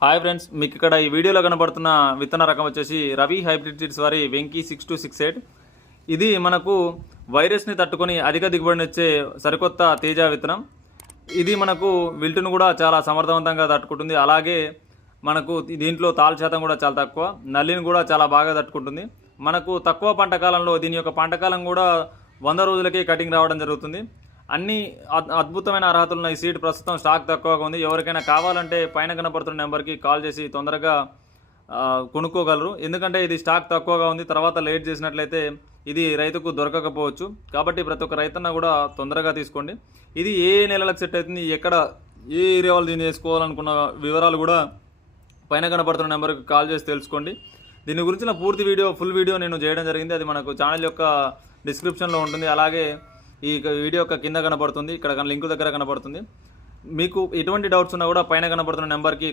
Hi friends, మీకు ఇక్కడ ఈ వీడియోలో కనబడుతున్న విత్తన రకం వచ్చేసి రవి హైబ్రిడ్ సీడ్స్ వారి వెంకీ 6268. ఇది మనకు వైరస్ని తట్టుకొని అధిక దిగుబడినిచ్చే సరికొత్త తేజ విత్తనం. ఇది మనకు విల్టును కూడా చాలా సమర్థవంతంగా తట్టుకుంటుంది. అలాగే మనకు దీంట్లో తాళ శాతం కూడా చాలా తక్కువ, నల్లిని కూడా చాలా బాగా తట్టుకుంటుంది. మనకు తక్కువ పంట కాలంలో దీని యొక్క పంట కాలం కూడా 100 రోజులకే కటింగ్ రావడం జరుగుతుంది. అన్ని అద్భుతమైన అర్హతలున్న ఈ సీడ్ ప్రస్తుతం స్టాక్ తక్కువగా ఉంది. ఎవరికైనా కావాలంటే పైన కనపడుతున్న నెంబర్కి కాల్ చేసి తొందరగా కొనుక్కోగలరు. ఎందుకంటే ఇది స్టాక్ తక్కువగా ఉంది, తర్వాత లేట్ చేసినట్లయితే ఇది రైతుకు దొరకకపోవచ్చు. కాబట్టి ప్రతి ఒక్క రైతన్న కూడా తొందరగా తీసుకోండి. ఇది ఏ నెలలకు సెట్ అవుతుంది, ఎక్కడ ఏ ఏరియా వాళ్ళు దీన్ని వేసుకోవాలనుకున్న వివరాలు కూడా పైన కనపడుతున్న నెంబర్కి కాల్ చేసి తెలుసుకోండి. దీని గురించిన పూర్తి వీడియో, ఫుల్ వీడియో నేను చేయడం జరిగింది. అది మనకు ఛానల్ యొక్క డిస్క్రిప్షన్లో ఉంటుంది. అలాగే ఈ వీడియో యొక్క కింద కనబడుతుంది, ఇక్కడ లింక్ దగ్గర కనబడుతుంది. మీకు ఎటువంటి డౌట్స్ ఉన్నా కూడా పైన కనబడుతున్న నెంబర్కి